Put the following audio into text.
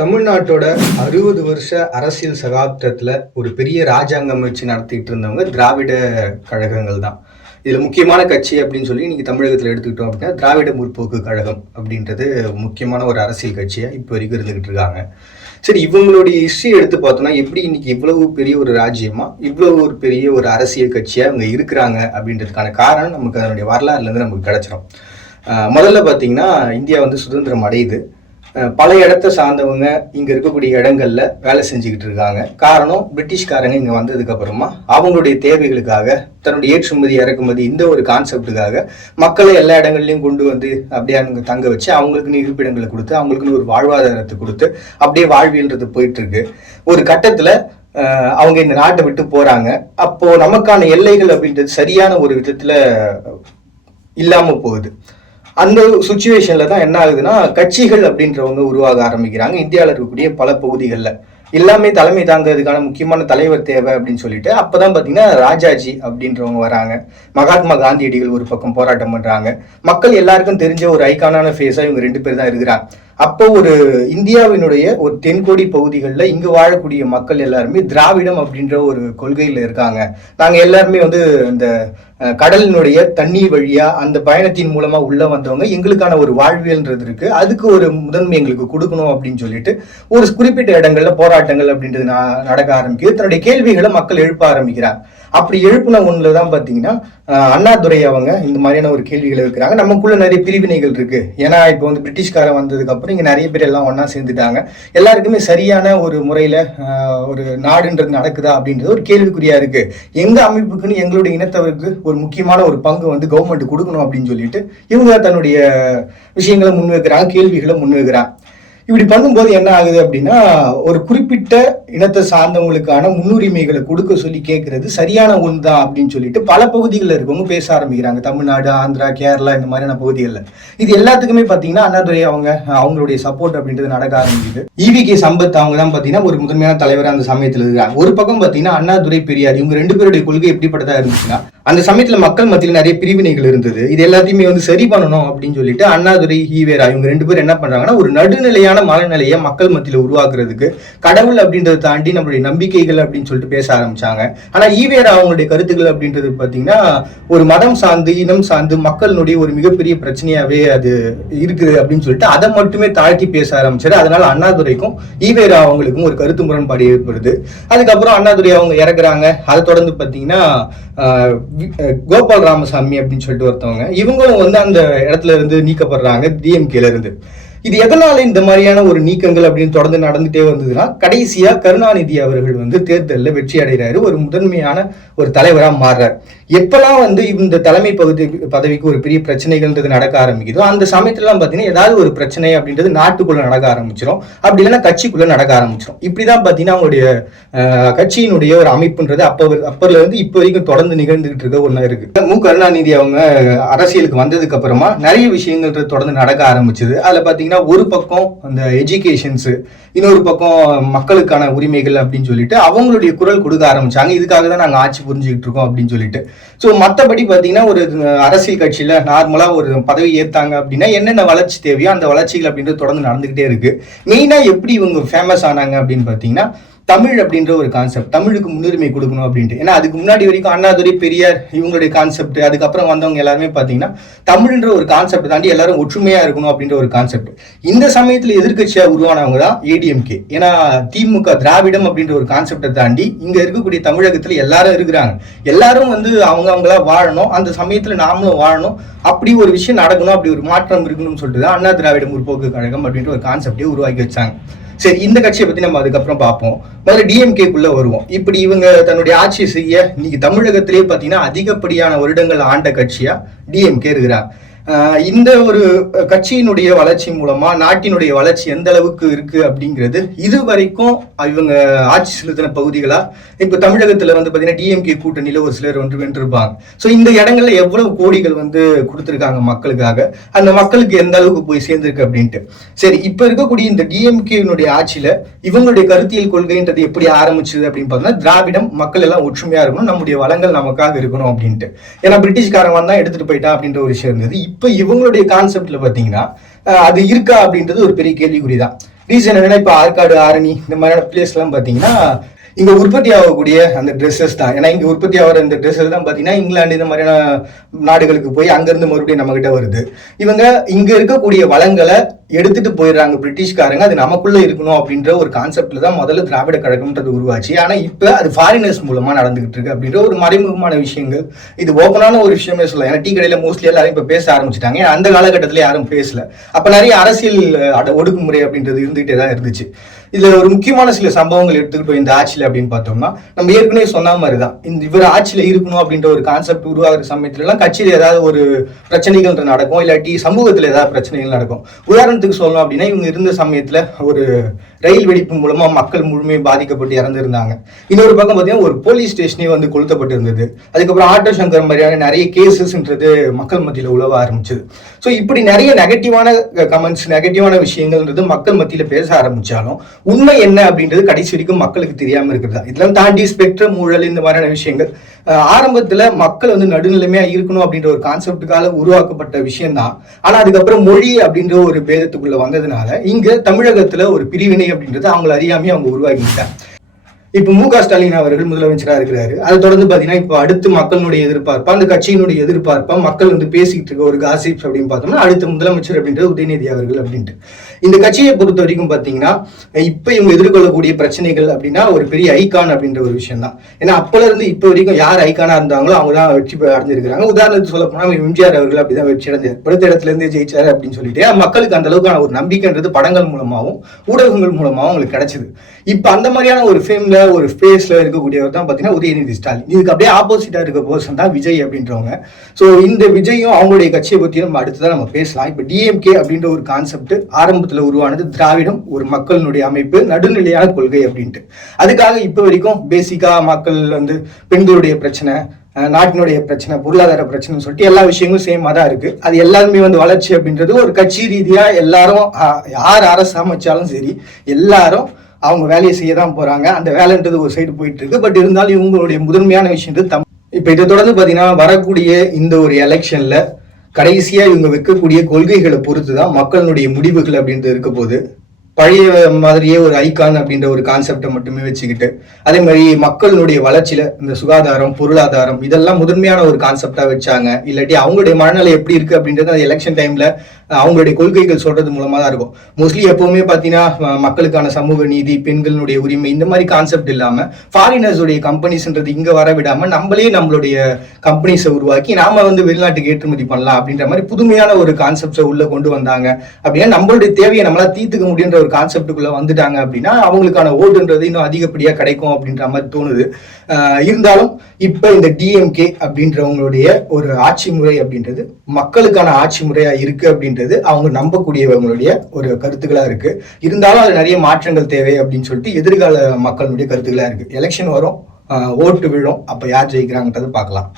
தமிழ்நாட்டோட அறுபது வருஷ அரசியல் சகாப்தத்தில் ஒரு பெரிய ராஜாங்கம் வச்சு நடத்திட்டு இருந்தவங்க திராவிட கழகங்கள் தான். இதில் முக்கியமான கட்சி அப்படின்னு சொல்லி இன்னைக்கு தமிழகத்தில் எடுத்துக்கிட்டோம் அப்படின்னா திராவிட முற்போக்கு கழகம் அப்படின்றது முக்கியமான ஒரு அரசியல் கட்சியாக இப்போ வரைக்கும் இருந்துகிட்டு இருக்காங்க. சரி இவங்களுடைய ஹிஸ்ட்ரி எடுத்து பார்த்தோம்னா எப்படி இன்னைக்கு இவ்வளவு பெரிய ஒரு ராஜ்யமா இவ்வளவு ஒரு பெரிய ஒரு அரசியல் கட்சியாக இவங்க இருக்கிறாங்க அப்படின்றதுக்கான காரணம் நமக்கு அதனுடைய வரலாறுலேருந்து நமக்கு கிடச்சிரும். முதல்ல பார்த்தீங்கன்னா இந்தியா வந்து சுதந்திரம் அடையுது. பல இடத்த சார்ந்தவங்க இங்கே இருக்கக்கூடிய இடங்கள்ல வேலை செஞ்சுக்கிட்டு இருக்காங்க. காரணம் பிரிட்டிஷ்காரங்க இங்கே வந்ததுக்கு அப்புறமா அவங்களுடைய தேவைகளுக்காக தன்னுடைய ஏற்றுமதி இறக்குமதி இந்த ஒரு கான்செப்டுக்காக மக்களை எல்லா இடங்கள்லையும் கொண்டு வந்து அப்படியே அங்க தங்க வச்சு அவங்களுக்குன்னு இருப்பிடங்களை கொடுத்து அவங்களுக்குன்னு ஒரு வாழ்வாதாரத்தை கொடுத்து அப்படியே வாழ்வியல்ன்றது போயிட்டு இருக்கு ஒரு கட்டத்தில் அவங்க இந்த நாட்டை விட்டு போறாங்க. அப்போ நமக்கான எல்லைகள் அப்படின்றது சரியான ஒரு விதத்துல இல்லாம போகுது. அந்த சுச்சுவேஷன்ல தான் என்ன ஆகுதுன்னா கட்சிகள் அப்படின்றவங்க உருவாக ஆரம்பிக்கிறாங்க. இந்தியாவில் இருக்கக்கூடிய பல பகுதிகளில். எல்லாமே தலைமை தாங்கிறதுக்கான முக்கியமான தலைவர் தேவை அப்படின்னு சொல்லிட்டு அப்பதான் பாத்தீங்கன்னா ராஜாஜி அப்படின்றவங்க வராங்க. மகாத்மா காந்தியடிகள் ஒரு பக்கம் போராட்டம் பண்றாங்க. மக்கள் எல்லாருக்கும் தெரிஞ்ச ஒரு ஐகானான ஃபேஸா இவங்க ரெண்டு பேர் தான் இருக்கிறாங்க. அப்போ ஒரு இந்தியாவினுடைய ஒரு தென்கோடி பகுதிகளில் இங்கு வாழக்கூடிய மக்கள் எல்லாருமே திராவிடம் அப்படின்ற ஒரு கொள்கையில் இருக்காங்க. நாங்க எல்லாருமே வந்து இந்த கடலினுடைய தண்ணீர் வழியா அந்த பயணத்தின் மூலமா உள்ள வந்தவங்க. எங்களுக்கான ஒரு வாழ்வியல்ன்றது இருக்கு. அதுக்கு ஒரு முதன்மை எங்களுக்கு கொடுக்கணும் அப்படின்னு சொல்லிட்டு ஒரு குறிப்பிட்ட இடங்கள்ல போராட்டங்கள் அப்படின்றது நடக்க ஆரம்பிக்குது. தன்னுடைய கேள்விகளை மக்கள் எழுப்ப ஆரம்பிக்கிறார் அப்படி எழுப்புன ஒன்றில் தான் பாத்தீங்கன்னா அண்ணாதுரை அவங்க இந்த மாதிரியான ஒரு கேள்விகள் இருக்கிறாங்க நமக்குள்ள நிறைய பிரிவினைகள் இருக்கு. ஏன்னா இப்போ வந்து பிரிட்டிஷ்காரன் வந்ததுக்கு அப்புறம் இங்க நிறைய பேர் எல்லாம் ஒன்றா சேர்ந்துட்டாங்க. எல்லாருக்குமே சரியான ஒரு முறையில ஒரு நாடுன்றது நடக்குதா அப்படின்றது ஒரு கேள்விக்குறியா இருக்கு. எங்க அமைப்புக்குன்னு எங்களுடைய இனத்தவருக்கு ஒரு முக்கியமான ஒரு பங்கு வந்து கவர்மெண்ட் கொடுக்கணும் அப்படின்னு சொல்லிட்டு இவங்க தன்னுடைய விஷயங்களை முன்வைக்கிறாங்க கேள்விகளை முன்வைக்கிறாங்க. இப்படி பண்ணும்போது என்ன ஆகுது அப்படின்னா ஒரு குறிப்பிட்ட இனத்தை சார்ந்தவங்களுக்கான முன்னுரிமைகளை கொடுக்க சொல்லி கேட்கறது சரியான ஒன்று தான் அப்படின்னு சொல்லிட்டு பல பகுதிகளில் இருக்கவங்க பேச ஆரம்பிக்கிறாங்க. தமிழ்நாடு ஆந்திரா கேரளா இந்த மாதிரியான பகுதிகளில். இது எல்லாத்துக்குமே பார்த்தீங்கன்னா அண்ணாதுரை அவங்க அவங்களுடைய சப்போர்ட் அப்படின்றது நடக்க ஆரம்பிக்குது. ஈவி கே சம்பத் அவங்க தான் பார்த்தீங்கன்னா ஒரு முதன்மையான தலைவராக அந்த சமயத்தில் இருக்கிறாங்க ஒரு பக்கம் பார்த்தீங்கன்னா அண்ணாதுரை பெரியார் இவங்க ரெண்டு பேருடைய கொள்கை எப்படிப்பட்டதாக இருந்துச்சுன்னா அந்த சமயத்தில் மக்கள் மத்தியில் நிறைய பிரிவினைகள் இருந்தது. இது எல்லாத்தையுமே வந்து சரி பண்ணணும் அப்படின்னு சொல்லிட்டு அண்ணாதுரை ஈவேரா இவங்க ரெண்டு பேரும் என்ன பண்ணுறாங்கன்னா ஒரு நடுநிலையான மனநிலையை மக்கள் மத்தியில் உருவாக்குறதுக்கு கடவுள் அப்படின்றத தாண்டி நம்மளுடைய நம்பிக்கைகள் அப்படின்னு சொல்லிட்டு பேச ஆரம்பிச்சாங்க. ஆனால் ஈவேரா அவங்களுடைய கருத்துக்கள் அப்படின்றது பார்த்தீங்கன்னா ஒரு மதம் சார்ந்து இனம் சார்ந்து மக்களினுடைய ஒரு மிகப்பெரிய பிரச்சனையாகவே அது இருக்குது அப்படின்னு சொல்லிட்டு அதை மட்டுமே தாழ்த்தி பேச ஆரம்பிச்சாரு. அதனால அண்ணாதுரைக்கும் ஈவேரா அவங்களுக்கும் ஒரு கருத்து முரண்பாடு ஏற்படுது. அதுக்கப்புறம் அண்ணாதுரை அவங்க இறக்குறாங்க. அதை தொடர்ந்து பார்த்தீங்கன்னா கோபால் ராமசாமி அப்படின்னு சொல்லிட்டு ஒருத்தவங்க இவங்களும் வந்து அந்த இடத்துல இருந்து நீக்கப்படுறாங்க டிஎம்கேல இருந்து. இது எதனால இந்த மாதிரியான ஒரு நீக்கங்கள் அப்படின்னு தொடர்ந்து நடந்துட்டே வந்ததுன்னா கடைசியா கருணாநிதி அவர்கள் வந்து தேர்தலில் வெற்றி அடைகிறாரு ஒரு முதன்மையான ஒரு தலைவராக மாறுறார். எப்பெல்லாம் வந்து இந்த தலைமை பகுதி பதவிக்கு ஒரு பெரிய பிரச்சனைகள்ன்றது நடக்க ஆரம்பிக்குதோ அந்த சமயத்துலலாம் பார்த்தீங்கன்னா ஏதாவது ஒரு பிரச்சனை அப்படின்றது நாட்டுக்குள்ள நடக்க ஆரம்பிச்சிடும் அப்படி இல்லைன்னா கட்சிக்குள்ள நடக்க ஆரம்பிச்சிடும் இப்படிதான் பார்த்தீங்கன்னா அவங்களுடைய கட்சியினுடைய ஒரு அமைப்புன்றது அப்போ அப்பர்ல இருந்து இப்போ வரைக்கும் தொடர்ந்து நிகழ்ந்துகிட்டு இருக்க ஒன்றா இருக்கு. மு. கருணாநிதி அவங்க அரசியலுக்கு வந்ததுக்கு அப்புறமா நிறைய விஷயங்கள்ன்றது தொடர்ந்து நடக்க ஆரம்பிச்சது. அதுல பார்த்தீங்கன்னா ஒரு பக்கம் அந்த எஜுகேஷன்ஸு இன்னொரு பக்கம் மக்களுக்கான உரிமைகள் அப்படின்னு சொல்லிட்டு அவங்களுடைய குரல் கொடுக்க ஆரம்பிச்சாங்க. இதுக்காக தான் நாங்கள் ஆட்சி புரிஞ்சுக்கிட்டு இருக்கோம் அப்படின்னு சொல்லிட்டு. ஸோ மற்றபடி பார்த்தீங்கன்னா ஒரு அரசியல் கட்சியில் நார்மலாக ஒரு பதவி ஏற்றாங்க அப்படின்னா என்னென்ன வளர்ச்சி தேவையோ அந்த வளர்ச்சிகள் அப்படின்றது தொடர்ந்து நடந்துகிட்டே இருக்கு. மெயினாக எப்படி இவங்க ஃபேமஸ் ஆனாங்க அப்படின்னு பார்த்தீங்கன்னா தமிழ் அப்படின்ற ஒரு கான்செப்ட் தமிழுக்கு முன்னுரிமை கொடுக்கணும் அப்படின்ட்டு. ஏன்னா அதுக்கு முன்னாடி வரைக்கும் அண்ணாதுரை பெரியார் இவங்களுடைய கான்செப்ட் அதுக்கப்புறம் வந்தவங்க எல்லாருமே பார்த்தீங்கன்னா தமிழ்ன்ற ஒரு கான்செப்ட் தாண்டி எல்லாரும் ஒற்றுமையா இருக்கணும் அப்படின்ற ஒரு கான்செப்ட் இந்த சமயத்தில் எதிர்க்கட்சியா உருவானவங்க தான் ஏடிஎம்கே ஏன்னா திமுக திராவிடம் அப்படின்ற ஒரு கான்செப்டை தாண்டி இங்க இருக்கக்கூடிய தமிழகத்துல எல்லாரும் இருக்கிறாங்க. எல்லாரும் வந்து அவங்க அவங்களா வாழணும். அந்த சமயத்துல நாமளும் வாழணும். அப்படி ஒரு விஷயம் நடக்கணும். அப்படி ஒரு மாற்றம் இருக்கணும்னு சொல்லிட்டு தான் அண்ணா திராவிட முற்போக்கு கழகம் அப்படின்ற ஒரு கான்செப்டே உருவாக்கி வச்சாங்க. சரி இந்த கட்சியை பத்தி நம்ம அதுக்கப்புறம் பார்ப்போம். முதல்ல டிஎம்கேக்குள்ள வருவோம். இப்படி இவங்க தன்னுடைய ஆட்சி செய்ய இன்னைக்கு தமிழகத்திலேயே பாத்தீங்கன்னா அதிகப்படியான வருடங்கள் ஆண்ட கட்சியா டிஎம்கே இருக்கிறாங்க இந்த ஒரு கட்சியினுடைய வளர்ச்சி மூலமா நாட்டினுடைய வளர்ச்சி எந்த அளவுக்கு இருக்கு அப்படிங்கிறது இது வரைக்கும் இவங்க ஆட்சி செலுத்தின பகுதிகளா? இப்ப தமிழகத்துல வந்து பாத்தீங்கன்னா டிஎம்கே கூட்டணியில ஒரு சிலர் வந்து வென்றிருப்பாங்க. சோ இந்த இடங்கள்ல எவ்வளவு கோடிகள் வந்து கொடுத்துருக்காங்க மக்களுக்காக? அந்த மக்களுக்கு எந்த அளவுக்கு போய் சேர்ந்திருக்கு அப்படின்ட்டு. சரி இப்ப இருக்கக்கூடிய இந்த டிஎம்கேனுடைய ஆட்சியில இவங்களுடைய கருத்தியல் கொள்கைன்றது எப்படி ஆரம்பிச்சது அப்படின்னு பார்த்தோம்னா திராவிடம் மக்கள் எல்லாம் ஒற்றுமையா இருக்கணும் நம்முடைய வளங்கள் நமக்காக இருக்கணும் அப்படின்ட்டு. ஏன்னா பிரிட்டிஷ்காரன் வந்தா எடுத்துட்டு போயிட்டா அப்படின்ற ஒரு விஷயம் இருந்தது. இப்போ இவங்களுடைய கான்செப்ட்ல பார்த்தீங்கன்னா அது இருக்கா அப்படின்றது ஒரு பெரிய கேள்விக்குறி தான் ரீசன் என்னன்னா இப்போ ஆற்காடு ஆரணி இந்த மாதிரியான பிளேஸ்லாம் பார்த்தீங்கன்னா இங்க உற்பத்தி ஆகக்கூடிய அந்த ட்ரெஸ்ஸஸ் தான். ஏன்னா இங்க உற்பத்தி ஆகிற இந்த ட்ரெஸ்ஸஸ் தான் பார்த்தீங்கன்னா இங்கிலாந்து இந்த மாதிரியான நாடுகளுக்கு போய் அங்கிருந்து மறுபடியும் நம்ம கிட்ட வருது. இவங்க இங்க இருக்கக்கூடிய வளங்களை எடுத்துட்டு போயிடுறாங்க பிரிட்டிஷ்காரங்க. அது நமக்குள்ள இருக்கணும் அப்படின்ற ஒரு கான்செப்ட்ல தான் முதல்ல திராவிட கழகம்ன்றது உருவாச்சு. ஆனா இப்ப அது ஃபாரினர்ஸ் மூலமா நடந்துகிட்டு இருக்கு அப்படின்ற ஒரு மறைமுகமான விஷயங்கள். இது ஓப்பனான ஒரு விஷயமே சொல்லலாம். ஏன்னா டீ கடையில மோஸ்ட்லி எல்லாரும் இப்ப பேச ஆரம்பிச்சிட்டாங்க. ஏன்னா அந்த காலகட்டத்தில் யாரும் பேசல. அப்ப நிறைய அரசியல் ஒடுக்குமுறை அப்படின்றது இருந்துகிட்டே தான் இருந்துச்சு. இதுல ஒரு முக்கியமான சில சம்பவங்கள் எடுத்துக்கிட்டோம் இந்த ஆட்சியில அப்படின்னு பார்த்தோம்னா நம்ம ஏற்கனவே சொன்ன மாதிரி தான். இந்த இவர் ஆட்சியில இருக்கணும் அப்படின்ற ஒரு கான்செப்ட் உருவாகிற சமயத்துல எல்லாம் கட்சியில ஏதாவது ஒரு பிரச்சனைகள் நடக்கும். இல்லாட்டி சமூகத்தில் ஏதாவது பிரச்சனைகள் நடக்கும். உதாரணத்துக்கு சொல்லணும் அப்படின்னா இவங்க இருந்த சமயத்துல ஒரு ரயில் வெடிப்பு மூலமா மக்கள் முழுமையும் பாதிக்கப்பட்டு இறந்துருந்தாங்க. இன்னொரு பக்கம் பார்த்தீங்கன்னா ஒரு போலீஸ் ஸ்டேஷனே வந்து கொளுத்தப்பட்டு இருந்தது அதுக்கப்புறம் ஆட்டோ சங்கர் மாதிரியான நிறைய கேசஸ்ன்றது மக்கள் மத்தியில உழவ ஆரம்பிச்சது. ஸோ இப்படி நிறைய நெகட்டிவான கமெண்ட்ஸ் நெகட்டிவான விஷயங்கள்ன்றது மக்கள் மத்தியில பேச ஆரம்பிச்சாலும் உண்மை என்ன அப்படின்றது கடைசி வரைக்கும் மக்களுக்கு தெரியாம இருக்கிறதா இதெல்லாம் தாண்டி ஸ்பெக்ட்ரம் ஊழல் இந்த மாதிரியான விஷயங்கள் ஆரம்பத்துல மக்கள் வந்து நடுநிலைமையா இருக்கணும் அப்படின்ற ஒரு கான்செப்டுக்காக உருவாக்கப்பட்ட விஷயம்தான். ஆனா அதுக்கப்புறம் மொழி அப்படின்ற ஒரு பேதத்துக்குள்ள வந்ததுனால இங்க தமிழகத்துல ஒரு பிரிவினை அப்படின்றது அவங்களை அறியாமே அவங்க உருவாக்கிட்டாங்க இப்ப மு க. ஸ்டாலின் அவர்கள் முதலமைச்சராக இருக்கிறாரு. அதை தொடர்ந்து பாத்தீங்கன்னா இப்ப அடுத்து மக்களுடைய எதிர்பார்ப்பா அந்த கட்சியினுடைய எதிர்பார்ப்பா மக்கள் வந்து பேசிக்கிட்டு இருக்க ஒரு காசிப்ஸ் அப்படின்னு பார்த்தோம்னா அடுத்த முதலமைச்சர் அப்படின்றது உதயநிதி அவர்கள் அப்படின்ட்டு. இந்த கட்சியை பொறுத்த வரைக்கும் பாத்தீங்கன்னா இப்ப இவங்க எதிர்கொள்ளக்கூடிய பிரச்சனைகள் அப்படின்னா ஒரு பெரிய ஐகான் அப்படின்ற ஒரு விஷயம் தான் ஏன்னா அப்பல இருந்து இப்ப வரைக்கும் யார் ஐகானா இருந்தாங்களோ அவங்க தான் வெற்றி அடைஞ்சிருக்கிறாங்க. உதாரணத்துக்கு சொல்ல போனா எம்ஜிஆர் அவர்கள் அப்படிதான் வெற்றி அடைஞ்சார். படுத்த இடத்துல இருந்து ஜெயிச்சாரு அப்படின்னு சொல்லிட்டு மக்களுக்கு அந்த அளவுக்கான ஒரு நம்பிக்கைன்றது படங்கள் மூலமாகவும் ஊடகங்கள் மூலமாகவும் அவங்களுக்கு கிடைச்சது. இப்ப அந்த மாதிரியான ஒரு ஃபேம்ல ஒரு ஃபேஸ்ல இருக்கக்கூடியவர் தான் பாத்தீங்கன்னா உதயநிதி ஸ்டாலின். இதுக்கு அப்படியே ஆப்போசிட்டா இருக்க பர்சன் தான் விஜய் அப்படின்றவங்க. ஸோ இந்த விஜயும் அவங்களுடைய கட்சியை பத்தி நம்ம அடுத்ததாக நம்ம பேசலாம். இப்ப டிஎம்கே அப்படின்ற ஒரு கான்செப்ட் ஆரம்பத்துல உருவானது திராவிடம் ஒரு மக்களினுடைய அமைப்பு நடுநிலையான கொள்கை அப்படின்ட்டு. அதுக்காக இப்ப வரைக்கும் பேசிக்கா மக்கள் வந்து பெண்களுடைய பிரச்சனை நாட்டினுடைய பிரச்சனை பொருளாதார பிரச்சனைன்னு சொல்லிட்டு எல்லா விஷயங்களும் சேமா தான் இருக்கு. அது எல்லாருமே வந்து வளர்ச்சி அப்படின்றது ஒரு கட்சி ரீதியாக எல்லாரும் யார் அரசு அமைச்சாலும் சரி எல்லாரும் அவங்க வேலையை செய்ய தான் போறாங்க. அந்த வேலைன்றது ஒரு சைடு போயிட்டு இருக்கு. பட் இருந்தாலும் இவங்களுடைய முதன்மையான விஷயம் தம் இப்போ இதை தொடர்ந்து பார்த்தீங்கன்னா வரக்கூடிய இந்த ஒரு எலெக்ஷன்ல கடைசியாக இவங்க வைக்கக்கூடிய கொள்கைகளை பொறுத்து தான் மக்களுடைய முடிவுகள் அப்படின்றது இருக்க போகுது. பழைய மாதிரியே ஒரு ஐகான் அப்படின்ற ஒரு கான்செப்டை மட்டுமே வச்சுக்கிட்டு அதே மாதிரி மக்களுடைய வளர்ச்சியில இந்த சுகாதாரம் பொருளாதாரம் இதெல்லாம் முதன்மையான ஒரு கான்செப்டா வச்சாங்க. இல்லாட்டி அவங்களுடைய மனநிலை எப்படி இருக்கு அப்படின்றது அந்த எலெக்ஷன் டைம்ல அவங்களுடைய கொள்கைகள் சொல்றது மூலமா தான் இருக்கும். மோஸ்ட்லி எப்பவுமே பாத்தீங்கன்னா மக்களுக்கான சமூக நீதி பெண்களுடைய உரிமை இந்த மாதிரி கான்செப்ட் இல்லாம ஃபாரினர்ஸுடைய கம்பெனிஸ்ன்றது இங்க வர விடாம நம்மளே நம்மளுடைய கம்பெனிஸை உருவாக்கி நாம வந்து வெளிநாட்டுக்கு ஏற்றுமதி பண்ணலாம் அப்படின்ற மாதிரி புதுமையான ஒரு கான்செப்ட்ஸை உள்ள கொண்டு வந்தாங்க. அப்படின்னா நம்மளுடைய தேவையை நம்மளா தீர்த்துக்க முடியுன்ற ஒரு கான்செப்டுக்குள்ள வந்துட்டாங்க அப்படின்னா அவங்களுக்கான ஓட்டுன்றது இன்னும் அதிகப்படியா கிடைக்கும் அப்படின்ற மாதிரி தோணுது. இருந்தாலும் இப்போ இந்த டிஎம்கே அப்படின்றவங்களுடைய ஒரு ஆட்சி முறை அப்படின்றது மக்களுக்கான ஆட்சி முறையா இருக்கு அப்படின்றது அவங்க நம்பக்கூடியவங்களுடைய ஒரு கருத்துக்களா இருக்கு. இருந்தாலும் அது நிறைய மாற்றங்கள் தேவை அப்படின்னு சொல்லிட்டு எதிர்கால மக்களுடைய கருத்துக்களா இருக்கு. எலெக்ஷன் வரும் ஓட்டு விழும் அப்ப யார் ஜெயிக்கிறாங்கன்றது பார்க்கலாம்.